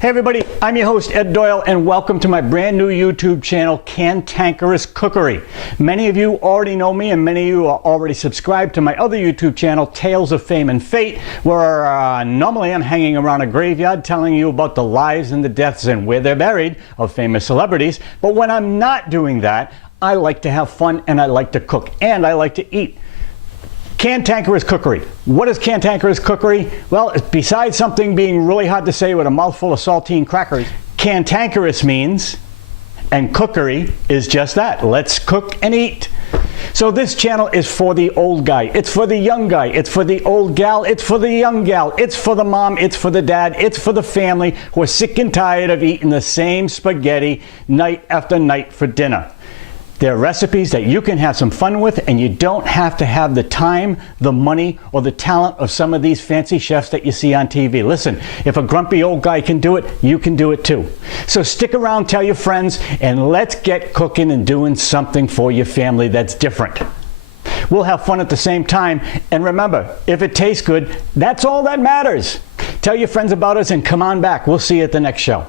Hey everybody, I'm your host Ed Doyle and welcome to my brand new YouTube channel, Cantankerous Cookery. Many of you already know me and many of you are already subscribed to my other YouTube channel, Tales of Fame and Fate, where normally I'm hanging around a graveyard telling you about the lives and the deaths and where they're buried of famous celebrities. But when I'm not doing that, I like to have fun and I like to cook and I like to eat. Cantankerous Cookery. What is Cantankerous Cookery? Well, besides something being really hard to say with a mouthful of saltine crackers, cantankerous means, and cookery is just that. Let's cook and eat. So this channel is for the old guy, it's for the young guy, it's for the old gal, it's for the young gal, it's for the mom, it's for the dad, it's for the family who are sick and tired of eating the same spaghetti night after night for dinner. They're recipes that you can have some fun with, and you don't have to have the time, the money, or the talent of some of these fancy chefs that you see on TV. Listen, if a grumpy old guy can do it, you can do it too. So stick around, tell your friends, and let's get cooking and doing something for your family that's different. We'll have fun at the same time, and remember, if it tastes good, that's all that matters. Tell your friends about us and come on back. We'll see you at the next show.